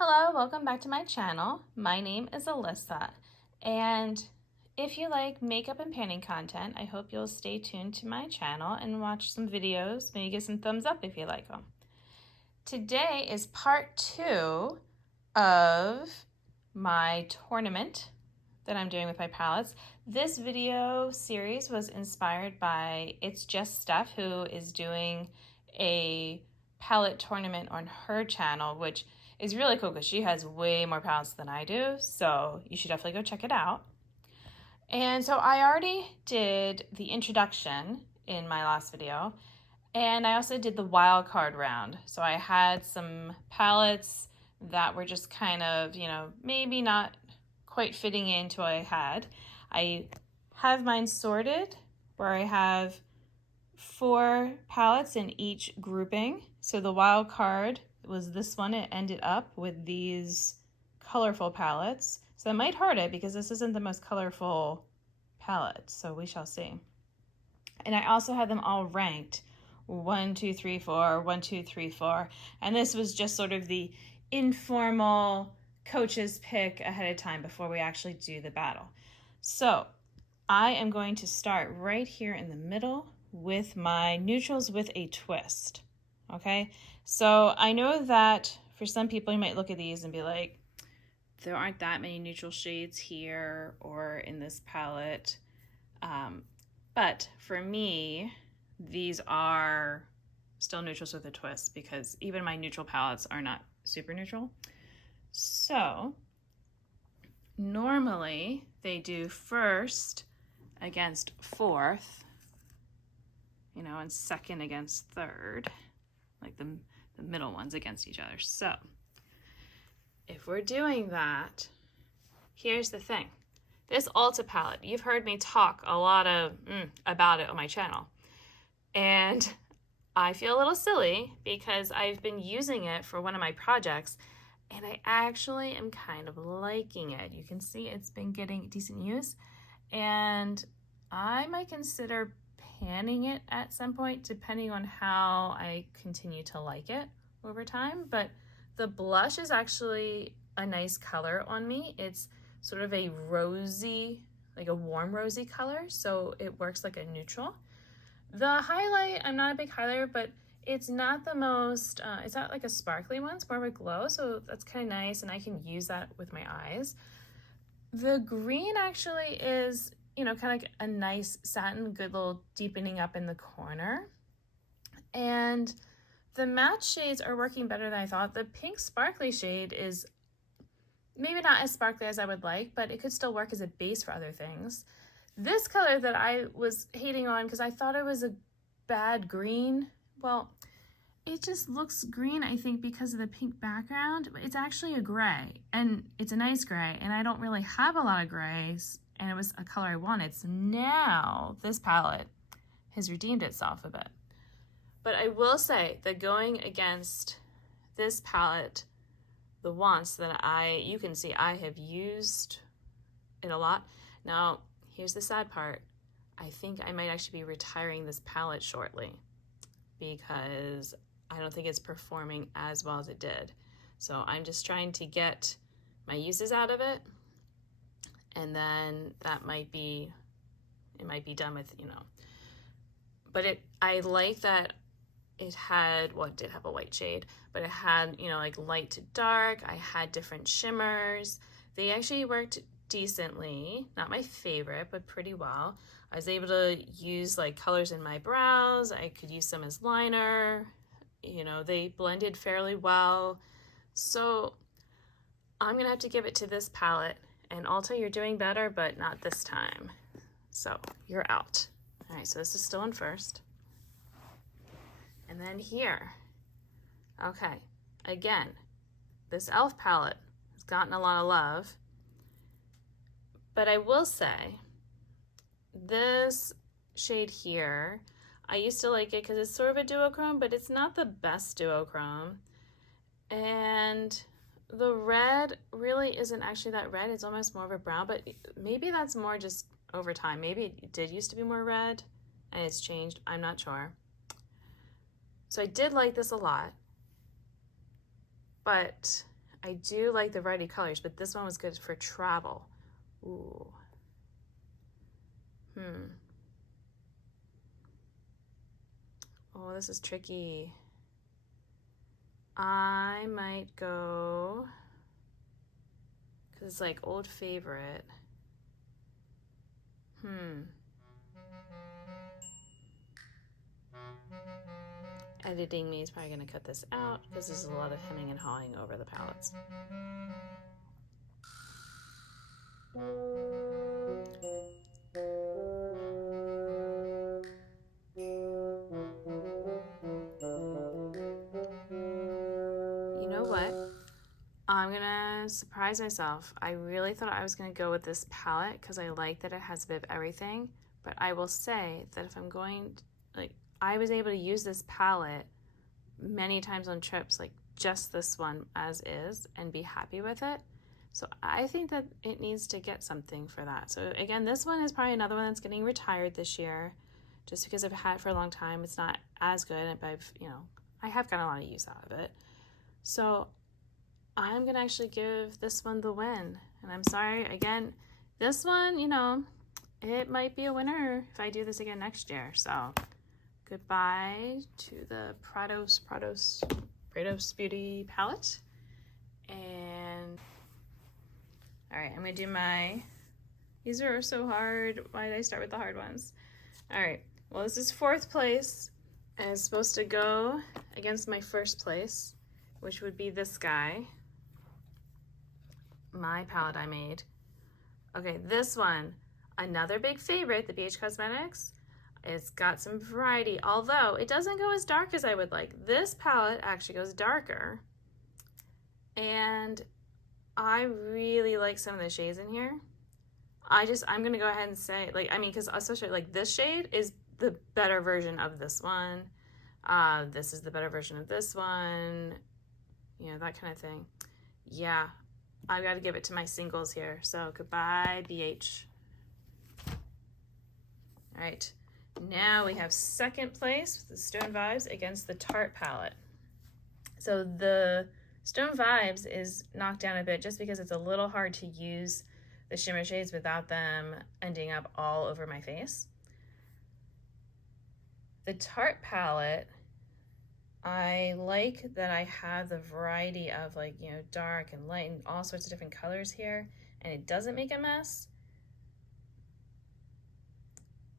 Hello, welcome back to my channel. My name is Alyssa, and if you like makeup and painting content, I hope you'll stay tuned to my channel and watch some videos. Maybe give some thumbs up if you like them. Today is part 2 of my tournament that I'm doing with my palettes. This video series was inspired by It's Just Steph, who is doing a palette tournament on her channel, which is really cool because she has way more palettes than I do, so you should definitely go check it out. And so I already did the introduction in my last video, and I also did the wild card round. So I had some palettes that were just kind of, maybe not quite fitting into what I had. I have mine sorted where I have 4 palettes in each grouping. So the wild card was this one. It ended up with these colorful palettes. So that might hurt it because this isn't the most colorful palette. So we shall see. And I also had them all ranked 1, 2, 3, 4, 1, 2, 3, 4. And this was just sort of the informal coach's pick ahead of time before we actually do the battle. So I am going to start right here in the middle with my neutrals with a twist. Okay, so I know that for some people you might look at these and be like, there aren't that many neutral shades here or in this palette. But for me, these are still neutrals with a twist because even my neutral palettes are not super neutral. So normally they do first against fourth, and second against third, like the middle ones against each other. So if we're doing that, here's the thing. This Ulta palette, you've heard me talk a lot about it on my channel. And I feel a little silly because I've been using it for one of my projects and I actually am kind of liking it. You can see it's been getting decent use and I might consider panning it at some point depending on how I continue to like it over time. But the blush is actually a nice color on me. It's sort of a rosy, like a warm rosy color, so it works like a neutral. The highlight, I'm not a big highlighter, but it's not the most, it's not like a sparkly one, it's more of a glow, so that's kind of nice, and I can use that with my eyes. The green actually is, kind of like a nice satin, good little deepening up in the corner. And the matte shades are working better than I thought. The pink sparkly shade is maybe not as sparkly as I would like, but it could still work as a base for other things. This color that I was hating on because I thought it was a bad green, well, it just looks green, I think, because of the pink background. It's actually a gray, and it's a nice gray, and I don't really have a lot of grays, and it was a color I wanted. So now this palette has redeemed itself a bit. But I will say that going against this palette, the once that you can see I have used it a lot. Now, here's the sad part. I think I might actually be retiring this palette shortly because I don't think it's performing as well as it did. So I'm just trying to get my uses out of it, and then it might be done with, But I like that it had, well, it did have a white shade, but it had, like light to dark. I had different shimmers. They actually worked decently. Not my favorite, but pretty well. I was able to use like colors in my brows. I could use some as liner. They blended fairly well. So I'm gonna have to give it to this palette. And Ulta, you're doing better, but not this time. So you're out. All right, so this is still in first. And then here, okay, again, this e.l.f. palette has gotten a lot of love, but I will say this shade here, I used to like it because it's sort of a duochrome, but it's not the best duochrome. And the red really isn't actually that red. It's almost more of a brown, but maybe that's more just over time. Maybe it did used to be more red and it's changed. I'm not sure. So I did like this a lot, but I do like the variety colors, but this one was good for travel. Ooh. Oh, this is tricky. I might go, because it's like old favorite. Editing me is probably going to cut this out because there's a lot of hemming and hawing over the palettes. You know what? I'm gonna surprise myself. I really thought I was gonna go with this palette because I like that it has a bit of everything, but I will say that if I'm going, like, I was able to use this palette many times on trips, like just this one as is, and be happy with it. So I think that it needs to get something for that. So again, this one is probably another one that's getting retired this year, just because I've had it for a long time. It's not as good, but I have gotten a lot of use out of it. So I'm gonna actually give this one the win. And I'm sorry, again, this one, it might be a winner if I do this again next year. So goodbye to the Prados Beauty palette. And all right, I'm gonna do these are so hard. Why did I start with the hard ones? All right, well, this is 4th place, and it's supposed to go against my 1st place, which would be this guy, my palette I made. Okay, this one, another big favorite, the BH Cosmetics. It's got some variety, although it doesn't go as dark as I would like. This palette actually goes darker, and I really like some of the shades in here. I'm gonna go ahead and say, because especially like this shade is the better version of this one. This is the better version of this one. That kind of thing. Yeah, I've got to give it to my singles here. So goodbye, BH. All right, now we have 2nd place with the Stone Vibes against the Tarte palette. So the Stone Vibes is knocked down a bit just because it's a little hard to use the shimmer shades without them ending up all over my face. The Tarte palette, I like that I have the variety of dark and light and all sorts of different colors here, and it doesn't make a mess.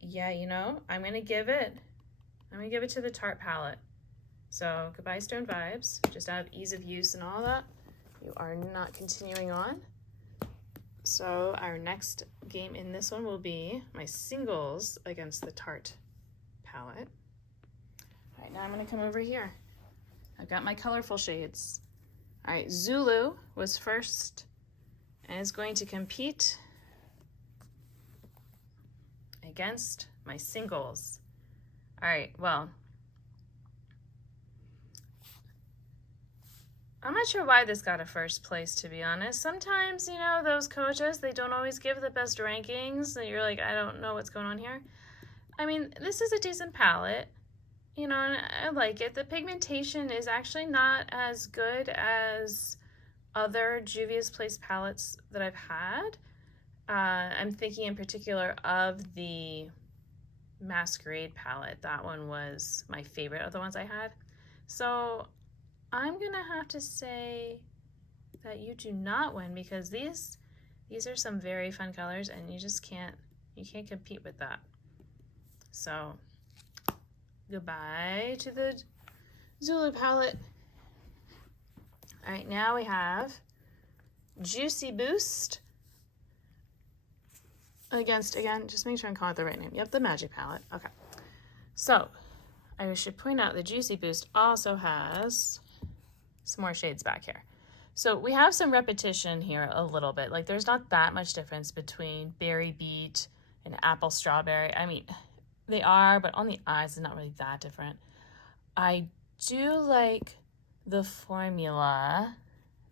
Yeah, I'm gonna give it to the Tarte palette. So goodbye Stone Vibes, just out of ease of use and all that. You are not continuing on. So our next game in this one will be my singles against the Tarte palette. All right, now I'm gonna come over here. I've got my colorful shades. All right, Zulu was first and is going to compete against my singles. All right, well, I'm not sure why this got a 1st place, to be honest. Sometimes, those coaches, they don't always give the best rankings, and you're like, I don't know what's going on here. I mean, this is a decent palette, and I like it. The pigmentation is actually not as good as other Juvia's Place palettes that I've had. I'm thinking in particular of the Masquerade palette. That one was my favorite of the ones I had. So I'm gonna have to say that you do not win, because these are some very fun colors, and you can't compete with that. So goodbye to the Zulu palette. All right, now we have Juicy Boost against, again, just make sure I'm calling it the right name. Yep, the Magic palette. Okay. So I should point out the Juicy Boost also has some more shades back here. So we have some repetition here a little bit. Like, there's not that much difference between Berry Beet and Apple Strawberry. I mean, they are, but on the eyes, it's not really that different. I do like the formula.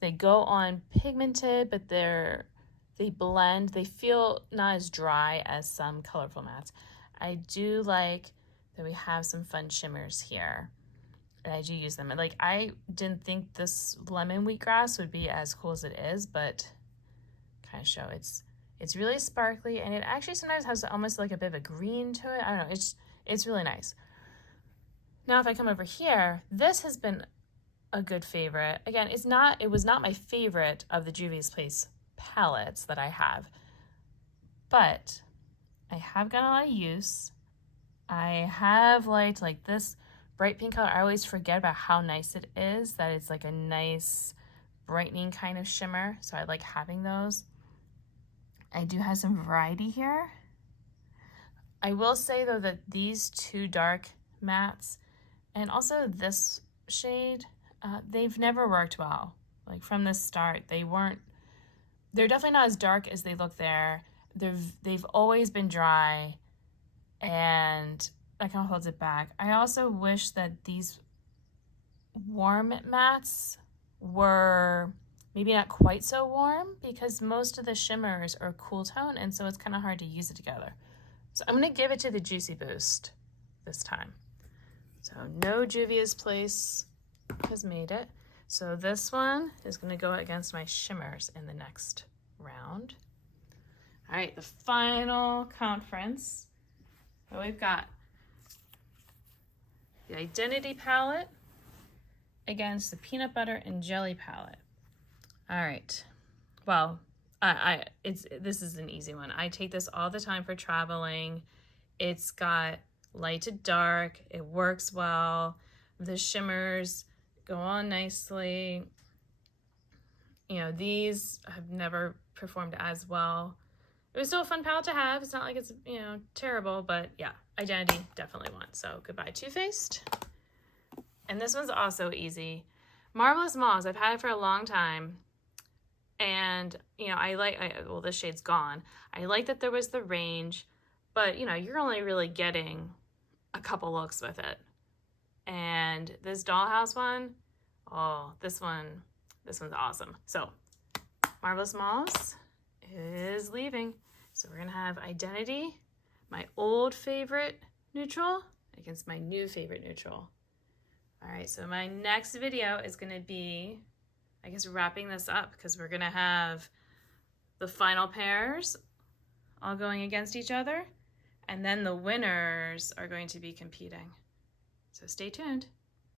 They go on pigmented, but they blend. They feel not as dry as some colorful mattes. I do like that we have some fun shimmers here. and I do use them. And like, I didn't think this lemon wheatgrass would be as cool as it is, but kind of show it's really sparkly, and it actually sometimes has almost like a bit of a green to it. I don't know, it's really nice. Now if I come over here, this has been a good favorite. Again, it was not my favorite of the Juvia's Place palettes that I have, but I have gotten a lot of use. I have liked like this bright pink color. I always forget about how nice it is, that it's like a nice brightening kind of shimmer. So I like having those. I do have some variety here. I will say though that these two dark mattes and also this shade, they've never worked well. Like from the start, they're definitely not as dark as they look there. They've always been dry, and that kind of holds it back. I also wish that these warm mattes were maybe not quite so warm, because most of the shimmers are cool tone, and so it's kind of hard to use it together. So I'm going to give it to the Juicy Boost this time. So no Juvia's Place has made it. So this one is going to go against my shimmers in the next round. All right, the final conference. So we've got the Identity palette against the Peanut Butter and Jelly palette. All right. Well, this is an easy one. I take this all the time for traveling. It's got light to dark. It works well. The shimmers go on nicely. You know, these have never performed as well. It was still a fun palette to have. It's not like it's, you know, terrible, but yeah, Identity definitely won. So goodbye, Too Faced. And this one's also easy. Marvelous Mauve, I've had it for a long time. And, you know, well, this shade's gone. I like that there was the range, but, you know, you're only really getting a couple looks with it. And this Dollhouse one, oh, this one's awesome. So, Marvelous Mauve is leaving. So we're going to have Identity, my old favorite neutral, against my new favorite neutral. All right, so my next video is going to be, I guess, wrapping this up, because we're going to have the final pairs all going against each other, and then the winners are going to be competing. So stay tuned.